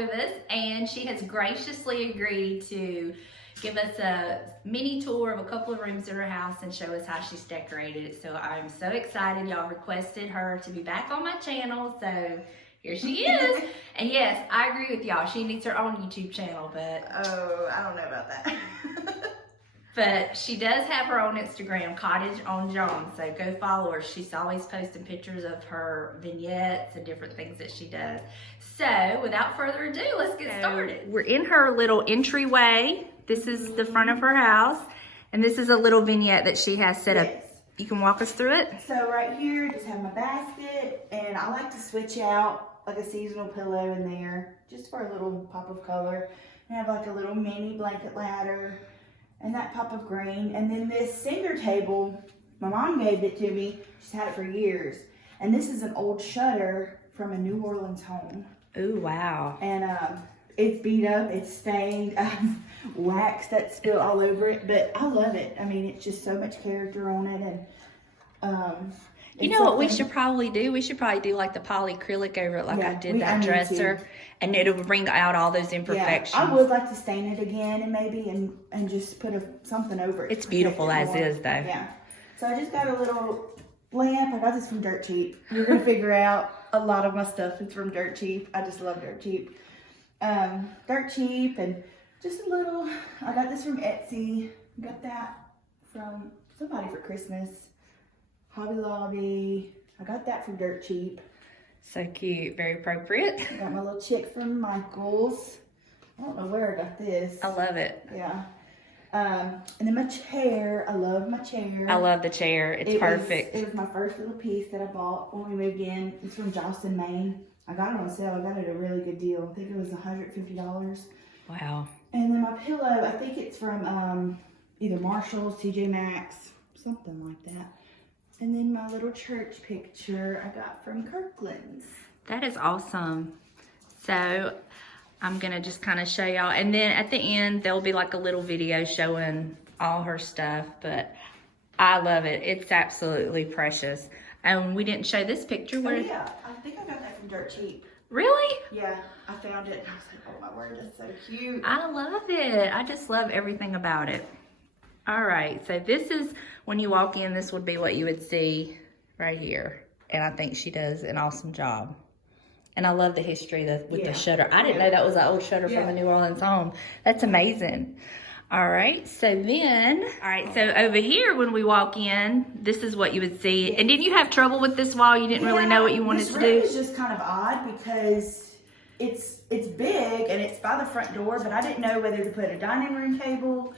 with us, and she has graciously agreed to give us a mini tour of a couple of rooms in her house and show us how she's decorated it. So I'm so excited. Y'all requested her to be back on my channel, so here she is. And yes, I agree with y'all. She needs her own YouTube channel, but oh, I don't know about that. but she does have her own Instagram, Cottage on John, so go follow her. She's always posting pictures of her vignettes and different things that she does. So without further ado, let's get started. We're in her little entryway. This is the front of her house, and this is a little vignette that she has set up. You can walk us through it? So right here, I just have my basket, and I like to switch out like a seasonal pillow in there, just for a little pop of color. I have like a little mini blanket ladder, and that pop of green. And then this center table, my mom gave it to me. She's had it for years. And this is an old shutter from a New Orleans home. Ooh, wow. And it's beat up, it's stained, wax that spilled all over it, but I love it. I mean, it's just so much character on it. And you know what we should probably do? We should probably do like the polyacrylic over it, like I did that dresser, and it will bring out all those imperfections. Yeah, I would like to stain it again and maybe and just put something over it. It's beautiful as is, though. Yeah. So I just got a little lamp. I got this from Dirt Cheap. You're gonna figure out a lot of my stuff is from Dirt Cheap. I just love Dirt Cheap. Dirt Cheap, and just a little. I got this from Etsy. Got that from somebody for Christmas. Hobby Lobby. I got that from Dirt Cheap. So cute, very appropriate. I got my little chick from Michael's. I don't know where I got this. I love it. Yeah. And then my chair. I love my chair. I love the chair. It's perfect. It was my first little piece that I bought when we moved in. It's from Jocelyn, Maine. I got it on sale. I got it at a really good deal. I think it was $150. Wow. And then my pillow, I think it's from either Marshall's, TJ Maxx, something like that. And then my little church picture I got from Kirkland's. That is awesome. So I'm going to just kind of show y'all. And then at the end, there'll be like a little video showing all her stuff. But I love it. It's absolutely precious. And we didn't show this picture. Oh, yeah. I think I got that from Dirt Cheap. Really? Yeah. I found it. I was like, oh my word, that's so cute. I love it. I just love everything about it. All right, so this is, when you walk in, this would be what you would see right here. And I think she does an awesome job. And I love the history with the shutter. I didn't know that was an old shutter from a New Orleans home. That's amazing. All right, so over here, when we walk in, this is what you would see. And didn't you have trouble with this wall? You didn't really know what you wanted to do? This room is just kind of odd because it's big and it's by the front door, but I didn't know whether to put a dining room table,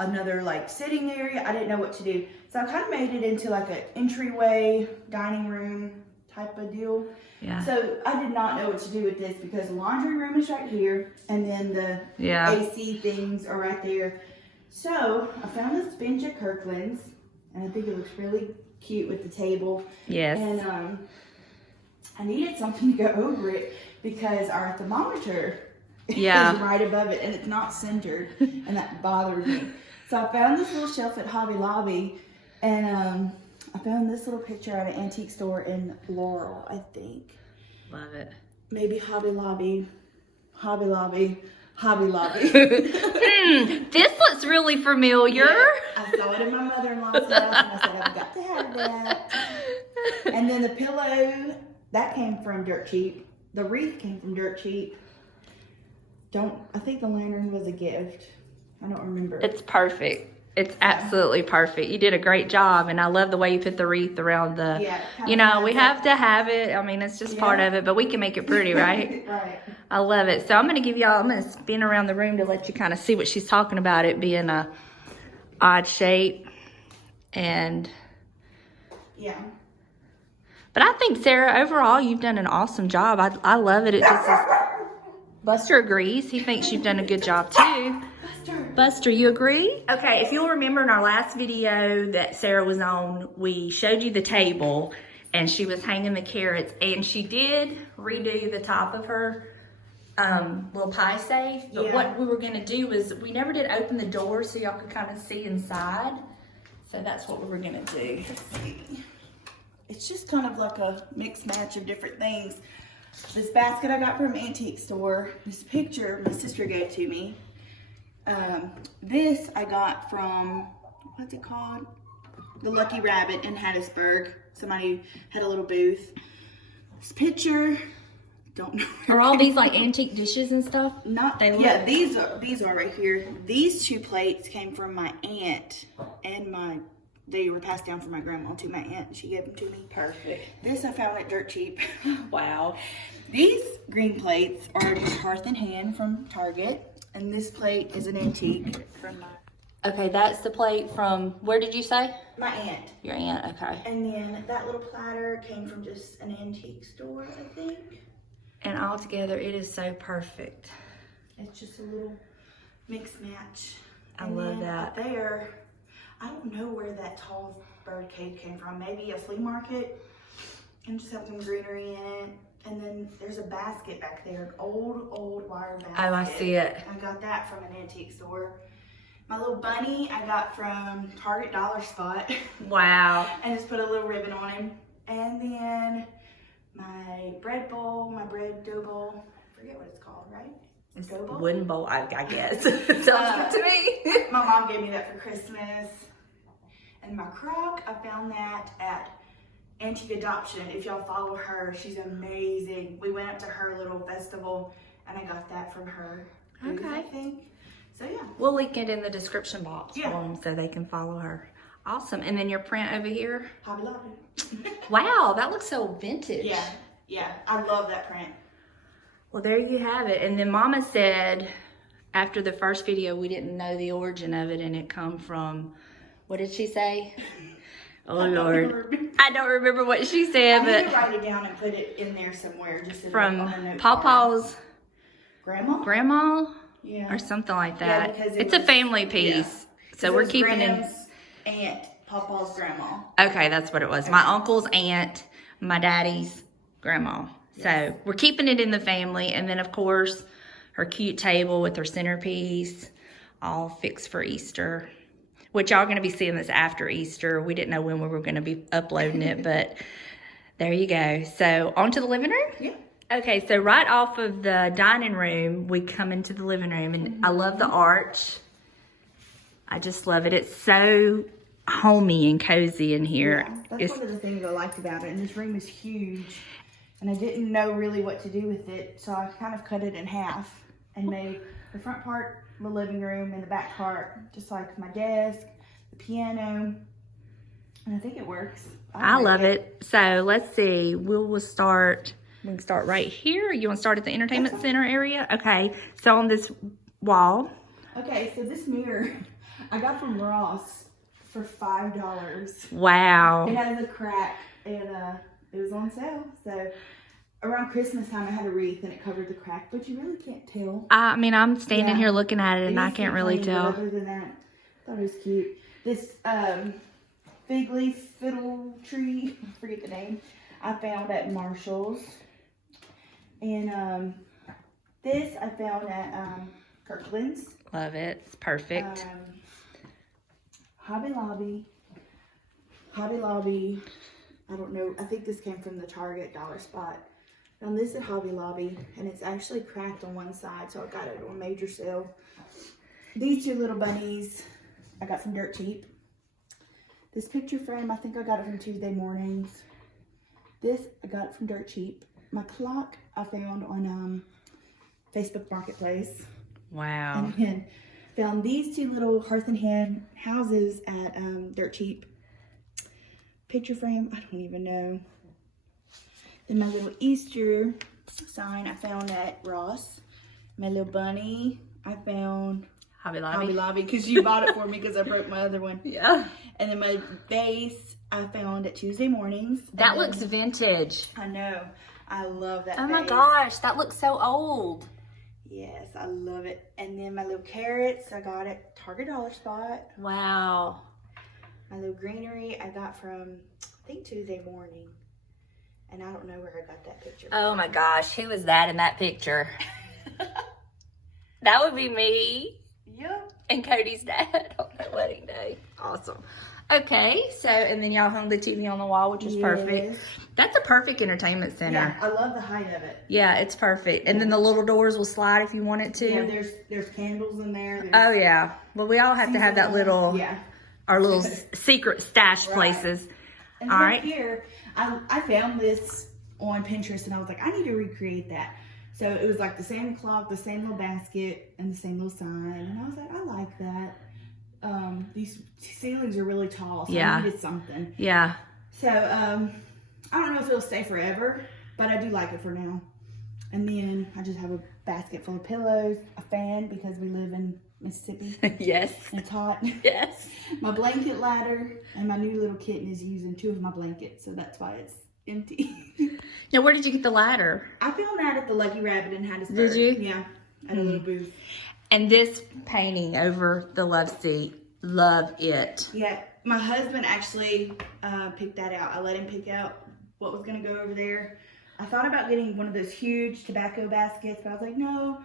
another like sitting area. I didn't know what to do. So I kind of made it into like an entryway dining room type of deal. Yeah. So I did not know what to do with this because the laundry room is right here and then the AC things are right there. So I found this bench at Kirkland's and I think it looks really cute with the table. Yes. And I needed something to go over it because our thermometer is right above it and it's not centered and that bothered me. So I found this little shelf at Hobby Lobby, and I found this little picture at an antique store in Laurel, I think. Love it. Maybe Hobby Lobby. This looks really familiar. Yeah, I saw it in my mother-in-law's house, and I said, I've got to have that. And then the pillow, that came from Dirt Cheap. The wreath came from Dirt Cheap. I think the lantern was a gift. I don't remember. It's perfect. It's absolutely perfect. You did a great job, and I love the way you put the wreath around the, we have to have it. I mean, it's just part of it, but we can make it pretty, right? Right. I love it. So I'm going to spin around the room to let you kind of see what she's talking about, it being a odd shape. And yeah. But I think, Sarah, overall, you've done an awesome job. I love it. It just is. Buster agrees. He thinks you've done a good job too. Buster, you agree? Okay, if you'll remember in our last video that Sarah was on, we showed you the table and she was hanging the carrots, and she did redo the top of her little pie safe. But what we were gonna do was, we never did open the door so y'all could kind of see inside. So that's what we were gonna do. Let's see. It's just kind of like a mixed match of different things. This basket I got from antique store. This picture my sister gave to me. This I got from, what's it called? The Lucky Rabbit in Hattiesburg. Somebody had a little booth. This picture, don't know. Are all these like antique dishes and stuff? Not, yeah, these are right here. These 2 plates came from my aunt and they were passed down from my grandma to my aunt. She gave them to me. Perfect. This I found at Dirt Cheap. Wow. These green plates are just Hearth and Hand from Target. And this plate is an antique from Okay, that's the plate from, where did you say? my aunt. Your aunt, okay. And then that little platter came from just an antique store, I think. And all together, it is so perfect. It's just a little mix match. I And love then that. up there, I don't know where that tall bird cage came from. Maybe a flea market. And just have some greenery in it. And then there's a basket back there, an old wire basket. Oh, I see it. I got that from an antique store. My little bunny I got from Target Dollar Spot. Wow. And just put a little ribbon on him. And then my bread bowl, my bread dough bowl. I forget what it's called, right? It's Dough bowl? wooden bowl, I guess. Sounds good to me. My mom gave me that for Christmas. And my crock, I found that at Antique Adoption. If y'all follow her, she's amazing. We went up to her little festival and I got that from her. booth, Okay. I think. So yeah. We'll link it in the description box Yeah. for them so they can follow her. Awesome. And then your print over here. Hobby Lobby. Wow, that looks so vintage. Yeah. I love that print. Well, there you have it. And then Mama said after the first video, we didn't know the origin of it and it come from, what did she say? Oh, Lord. I don't remember what she said, I need to but write it down and put it in there somewhere. Just on from the note card. Pawpaw's grandma. or Yeah. something like Yeah, that. because It's a family piece. So It we're was keeping it. Graham's aunt, Pawpaw's grandma. Okay, that's what it was. My uncle's aunt, my daddy's grandma. So we're keeping it in the family. And then, of course, her cute table with her centerpiece, all fixed for Easter, which y'all going to be seeing this after Easter. We didn't know when we were going to be uploading it, but there you go. So on to the living room? Yeah. Okay, so right off of the dining room, we come into the living room, and I love the arch. I just love it. It's so homey and cozy in here. Yeah, that's one of the things I liked about it. And this room is huge. And I didn't know really what to do with it. So I kind of cut it in half and made the front part the living room and the back part just like my desk, the piano. And I think it works. I love it. So let's see. We can start right here. You want to start at the entertainment center area? Okay. So on this wall. Okay, so this mirror I got from Ross for $5. Wow. It has a crack and it was on sale. So around Christmas time I had a wreath and it covered the crack, but you really can't tell. I mean, I'm standing Yeah. here looking at it and I It can't is really clean, but tell. Other than that, I thought it was cute. This fig leaf fiddle tree, I forget the name, I found at Marshall's. And this I found at Kirkland's. Love it. It's perfect. Hobby Lobby. I don't know. I think this came from the Target Dollar Spot. Found this at Hobby Lobby, and it's actually cracked on one side, so I got it on major sale. These 2 little bunnies I got from Dirt Cheap. This picture frame, I think I got it from Tuesday Mornings. This I got from Dirt Cheap. My clock I found on Facebook Marketplace. Wow. And then found these 2 little Hearth and Hand houses at Dirt Cheap. Picture frame, I don't even know. Then my little Easter sign I found at Ross. My little bunny I found Hobby Lobby. Hobby Lobby because you bought it for me because I broke my other one. Yeah. And then my vase I found at Tuesday Mornings. That And then- looks vintage. I know. I love that Oh my vase. gosh, that looks so old. Yes, I love it. And then my little carrots I got at Target Dollar Spot. Wow. My little greenery I got from, I think, Tuesday Morning. And I don't know where I got that picture from. Oh my gosh, who was that in that picture? That would be me Yep. and Cody's dad on their wedding day. Awesome. Okay, so, and then y'all hung the TV on the wall, which is perfect. That's a perfect entertainment center. Yeah, I love the height of it. Yeah, it's perfect. And then the little doors will slide if you want it to. Yeah, there's candles in there. Oh, yeah. Well, we all have to have that little, our little secret stash places. And all then right. Here, I found this on Pinterest, and I was like, I need to recreate that. So it was like the same clock, the same little basket, and the same little sign. And I was like, I like that. These ceilings are really tall, so I needed something. Yeah. So I don't know if it'll stay forever, but I do like it for now. And then I just have a basket full of pillows, a fan because we live in Mississippi. Yes. And it's hot. Yes. My blanket ladder, and my new little kitten is using 2 of my blankets, so that's why it's empty. Now, where did you get the ladder? I found that at the Lucky Rabbit in Hattiesburg. Did you? Yeah, at a little booth. And this painting over the love seat, love it. Yeah, my husband actually picked that out. I let him pick out what was going to go over there. I thought about getting one of those huge tobacco baskets, but I was like, no,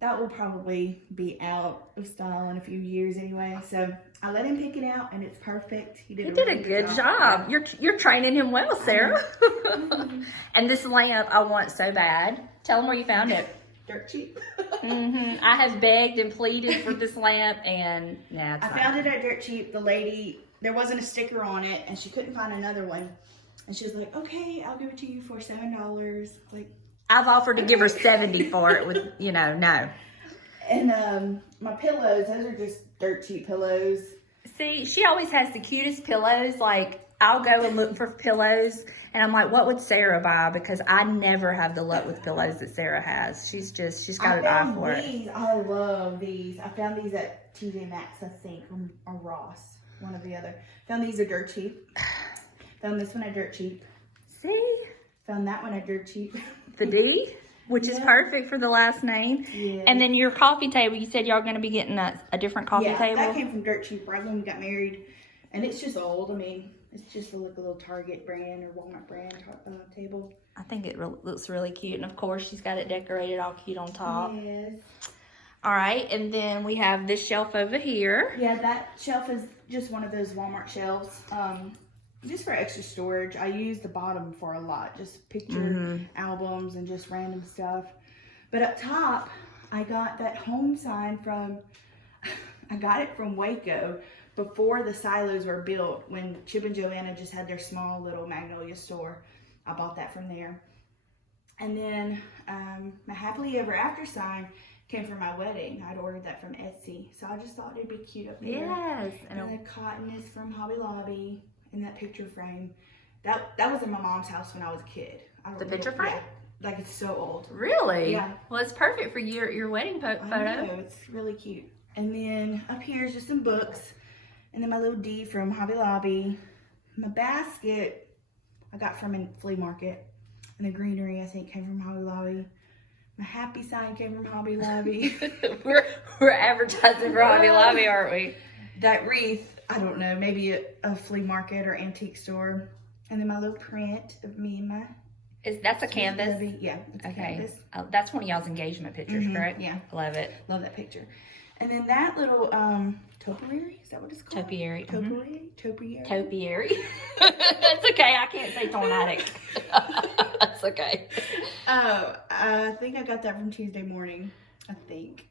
that will probably be out of style in a few years anyway. So I let him pick it out, and it's perfect. He did a good job. You're training him well, Sarah. And this lamp I want so bad. Tell him where you found it. Dirt cheap. I have begged and pleaded for this lamp, and I found it at Dirt Cheap. The lady, there wasn't a sticker on it, and she couldn't find another one. And she was like, okay, I'll give it to you for $7. Like, I've offered to give her 70 for it with, no. And my pillows, those are just Dirt Cheap pillows. See, she always has the cutest pillows. Like, I'll go and look for pillows, and I'm like, what would Sarah buy? Because I never have the luck with pillows that Sarah has. She's got an eye for it. I love these. I found these at TJ Maxx, I think, or Ross, one or the other. Found these at Dirt Cheap. Found this one at Dirt Cheap. See? Found that one at Dirt Cheap. The D, which is perfect for the last name. Yeah. And then your coffee table, you said y'all going to be getting a different coffee table? Yeah, that came from Dirt Cheap right when we got married. And it's just old. I mean, it's just like a little Target brand or Walmart brand table. I think it looks really cute. And, of course, she's got it decorated all cute on top. Yes. All right. And then we have this shelf over here. Yeah, that shelf is just one of those Walmart shelves. Just for extra storage. I use the bottom for a lot. Just picture albums and just random stuff. But up top, I got that home sign I got it from Waco before the silos were built, when Chip and Joanna just had their small little Magnolia store. I bought that from there. And then my Happily Ever After sign came from my wedding. I'd ordered that from Etsy. So I just thought it'd be cute up there. Yes. And the cotton is from Hobby Lobby in that picture frame. That was in my mom's house when I was a kid. The picture frame? Yeah, like it's so old. Really? Yeah. Well, it's perfect for your wedding photo. I know, it's really cute. And then up here is just some books. And then my little D from Hobby Lobby. My basket I got from a flea market. And the greenery, I think, came from Hobby Lobby. My happy sign came from Hobby Lobby. we're advertising for Hobby Lobby, aren't we? That wreath, I don't know, maybe a flea market or antique store. And then my little print of me and my... That's a canvas? Baby. Yeah, it's a canvas. That's one of y'all's engagement pictures, correct? Yeah. Love it. Love that picture. And then that little topiary, is that what it's called? Topiary. Topiary? Topiary? Topiary. That's okay. I can't say tornadic. That's okay. Oh, I think I got that from Tuesday morning, I think.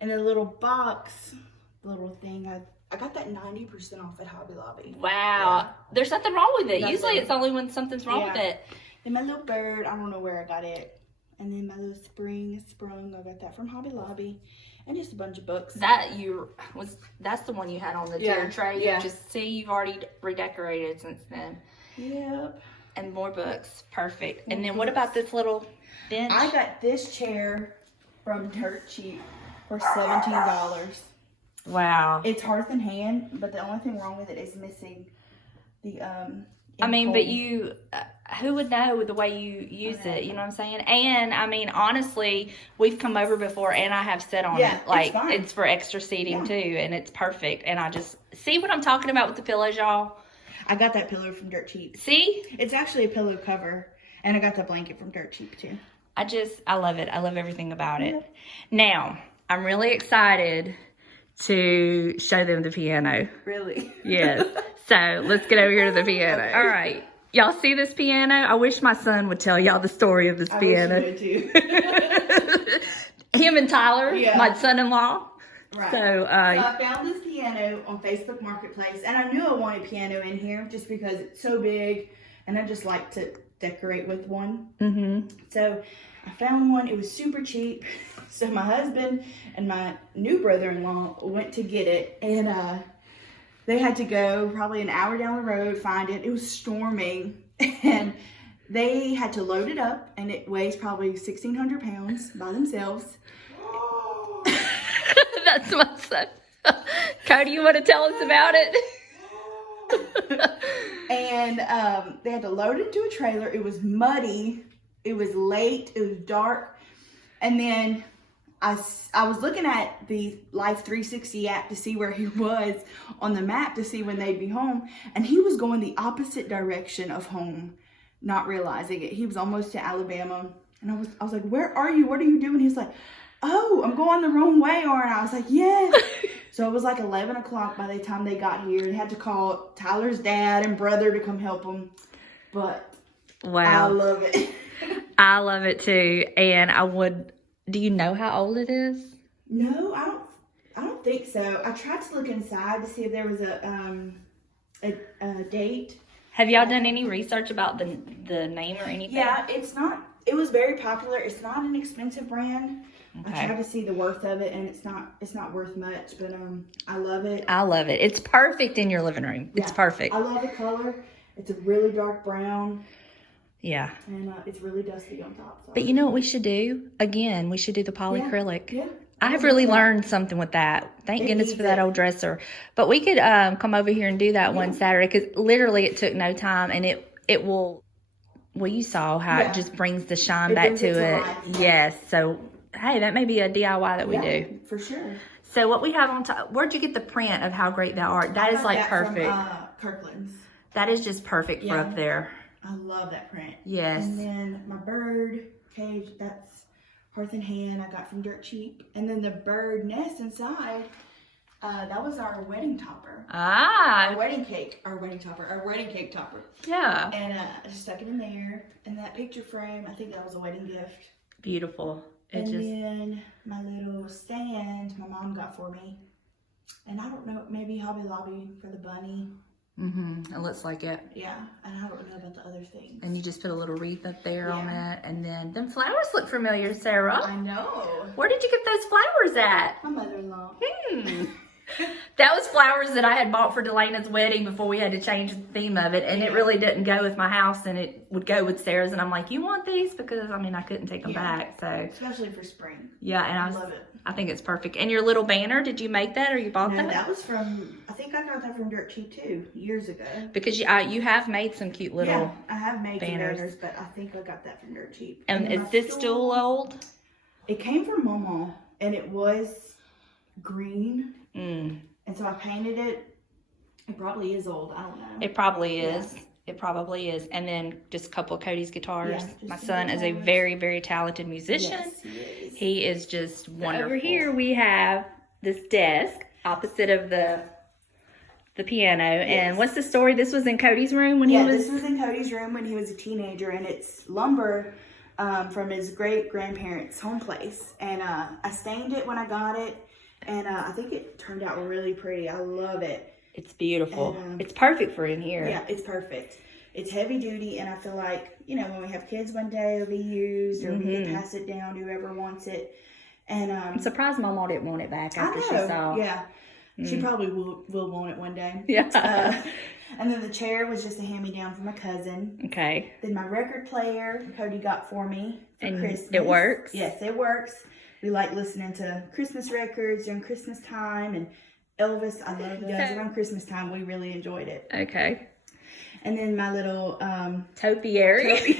And the little box, little thing, I got that 90% off at Hobby Lobby. Wow. Yeah. There's nothing wrong with it. Nothing. Usually it's only when something's wrong with it. And my little bird, I don't know where I got it. And then my little sprung, I got that from Hobby Lobby. And just a bunch of books. That's the one you had on the tier tray. Yeah. Just see, you've already redecorated since then. Yep. And more books. Perfect. And then what about this little bench? I got this chair from Dirt Cheap for $17. Wow. It's Hearth and Hand, but the only thing wrong with it is missing the I mean, but you, who would know the way you use it? You know what I'm saying? And I mean, honestly, we've come over before, and I have sat on it. Like it's for extra seating too, and it's perfect. And I just see what I'm talking about with the pillows, y'all. I got that pillow from Dirt Cheap. See, it's actually a pillow cover, and I got that blanket from Dirt Cheap too. I love it. I love everything about it. Now, I'm really excited to show them the piano. Really? Yes. So let's get over here to the piano. All right. Y'all see this piano? I wish my son would tell y'all the story of this piano. I wish you would too. Him and Tyler, my son-in-law. Right. So I found this piano on Facebook Marketplace, and I knew I wanted a piano in here just because it's so big, and I just like to decorate with one. So I found one. It was super cheap. So my husband and my new brother-in-law went to get it, and they had to go probably an hour down the road, find it. It was storming, and they had to load it up, and it weighs probably 1,600 pounds by themselves. That's my son. Cody, you want to tell us about it? And they had to load it into a trailer. It was muddy. It was late. It was dark. And then I was looking at the Life 360 app to see where he was on the map to see when they'd be home. And he was going the opposite direction of home, not realizing it. He was almost to Alabama. And I was like, where are you? What are you doing? He's like, oh, I'm going the wrong way, aren't I? I was like, yes. So it was like 11 o'clock by the time they got here. They had to call Tyler's dad and brother to come help them. But wow. I love it. I love it too. And do you know how old it is? No, I don't think so. I tried to look inside to see if there was a date. Have y'all done any research about the name or anything? Yeah, it was very popular. It's not an expensive brand. Okay. I tried to see the worth of it, and it's not worth much, but I love it. I love it. It's perfect in your living room. It's perfect. I love the color. It's a really dark brown. Yeah. And it's really dusty on top. So. But you know what we should do? Again, we should do the polyacrylic. Yeah. I have really learned something with that. Thank goodness for that old dresser. But we could come over here and do that one Saturday, because literally it took no time, and it will. Well, you saw how it just brings the shine back to it. Life. Yes. So hey, that may be a DIY that we do. For sure. So what we have on top, where'd you get the print of How Great Thou Art? That is like perfect. From, Kirkland's. That is just perfect for up there. I love that print. Yes. And then my bird cage, that's Hearth and Hand I got from Dirt Cheap. And then the bird nest inside, that was our wedding topper. Ah. Our wedding cake topper. Yeah. And I just stuck it in there. And that picture frame, I think that was a wedding gift. Beautiful. Then my little stand my mom got for me. And I don't know, maybe Hobby Lobby for the bunny. It looks like it. Yeah, and I don't know about the other things. And you just put a little wreath up there on it. And then them flowers look familiar, Sarah. I know. Where did you get those flowers at? My mother-in-law. That was flowers that I had bought for Delana's wedding before we had to change the theme of it. And it really didn't go with my house, and it would go with Sarah's. And I'm like, you want these? Because, I mean, I couldn't take them back. So Especially for spring. yeah, and I love it. I think it's perfect. And your little banner, did you make that or you bought No, that? that was from, I think I got that from Dirt Cheap too, years ago. Because you have made some cute little Yeah, I have made banners. banners, but I think I got that from Dirt Cheap. And is this still old? It came from Mama, and it was green. And so I painted it. It probably is old. I don't know. It probably is. Yeah. It probably is. And then just a couple of Cody's guitars. Yeah, my son is a very, very talented musician. Yes, he is. He is just wonderful. Over here we have this desk opposite of the piano. Yes. And what's the story? This was in Cody's room when he was... this was in Cody's room when he was a teenager, and it's lumber from his great-grandparents' home place. And I stained it when I got it, and I think it turned out really pretty. I love it. It's beautiful. And, it's perfect for in here. Yeah, it's perfect. It's heavy duty, and I feel like, you know, when we have kids one day, it'll be used, or we can pass it down to whoever wants it. And I'm surprised Mama didn't want it back after she saw. Yeah. She probably will want it one day. Yeah. And then the chair was just a hand-me-down from my cousin. Okay. Then my record player, Cody got for me for Christmas. It works? Yes, it works. We like listening to Christmas records during Christmas time, and Elvis, I love those. Around Christmas time, we really enjoyed it. Okay. And then my little topiary.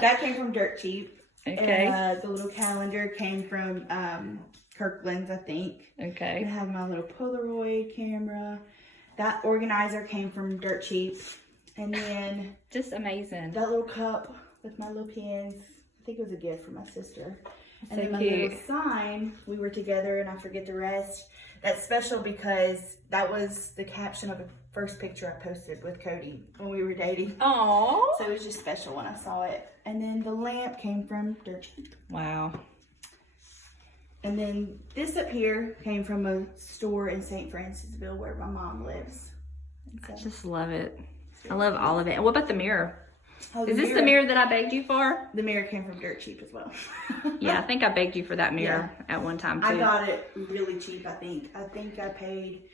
That came from Dirt Cheap. Okay. And the little calendar came from Kirkland's, I think. Okay. I have my little Polaroid camera. That organizer came from Dirt Cheap. And then just amazing. That little cup with my little pins. I think it was a gift from my sister. And then my little sign, we were together and I forget the rest. That's special because that was the caption of the first picture I posted with Cody when we were dating. Aww. So it was just special when I saw it. And then the lamp came from Dirt Cheap. Wow. And then this up here came from a store in St. Francisville where my mom lives. I just love it. I love all of it. And what about the mirror? Oh, Is this the mirror that I begged you for? The mirror came from Dirt Cheap as well. Yeah, I think I begged you for that mirror at one time too. I got it really cheap, I think. I think I paid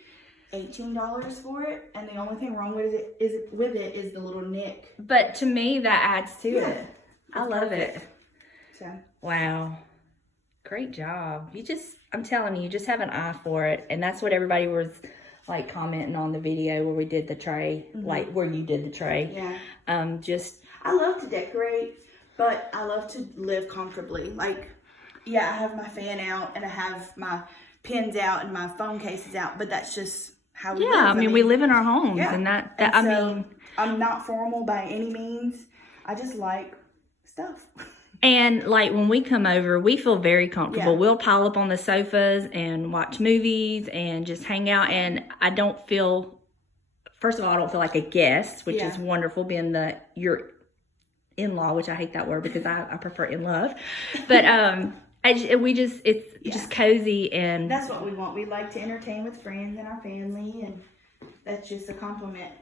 $18 for it, and the only thing wrong with it is the little nick. But to me, that adds to it. I love it. So. Wow. Great job. I'm telling you just have an eye for it. And that's what everybody was like commenting on the video where we did the tray, like where you did the tray. Yeah. I love to decorate, but I love to live comfortably. Like, yeah, I have my fan out and I have my pins out and my phone cases out, but that's just how we live. I mean, we live in our homes, and so I'm not formal by any means. I just like stuff. And like when we come over, we feel very comfortable. Yeah. We'll pile up on the sofas and watch movies and just hang out. And I don't feel, first of all, I don't feel like a guest, which is wonderful being your in-law, which I hate that word because I prefer in-love. But it's just cozy, and that's what we want. We like to entertain with friends and our family, and that's just a compliment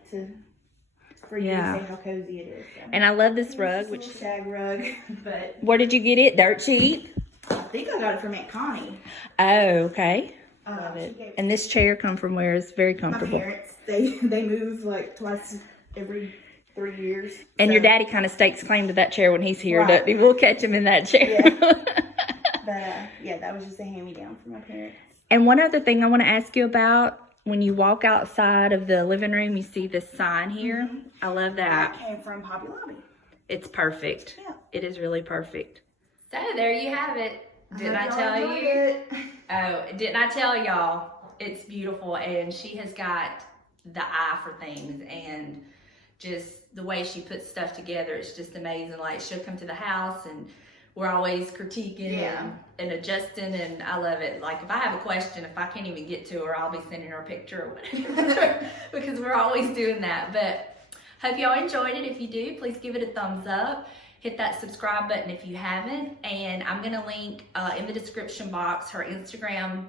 for you to say how cozy it is. So. And I love this rug, which is a shag rug. But where did you get it? Dirt Cheap? I think I got it from Aunt Connie. Oh, okay. Love it. And this chair come from where? It's very comfortable. My parents, they move like twice every 3 years. And your daddy kind of stakes claim to that chair when he's here. Right. We'll catch him in that chair. Yeah. But that was just a hand-me-down from my parents. And one other thing I want to ask you about. When you walk outside of the living room, you see this sign here. I love that. That came from Hobby Lobby. It's perfect. Yeah. It is really perfect. So there you have it. Didn't I tell you? Oh, didn't I tell y'all? It's beautiful, and she has got the eye for things, and just the way she puts stuff together, it's just amazing. Like, she'll come to the house and we're always critiquing and adjusting, and I love it. Like, if I have a question, if I can't even get to her, I'll be sending her a picture or whatever because we're always doing that. But hope y'all enjoyed it. If you do, please give it a thumbs up. Hit that subscribe button if you haven't. And I'm going to link in the description box her Instagram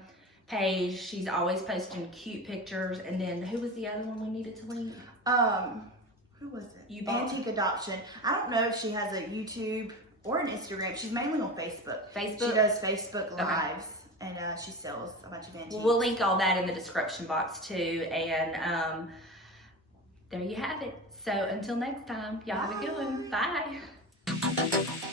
page. She's always posting cute pictures. And then who was the other one we needed to link? Who was it? Antique Adoption. I don't know if she has a YouTube or an Instagram. She's mainly on Facebook. She does Facebook Lives, and she sells a bunch of antiques. We'll link all that in the description box too, and there you have it. So until next time, y'all have a good one. Bye.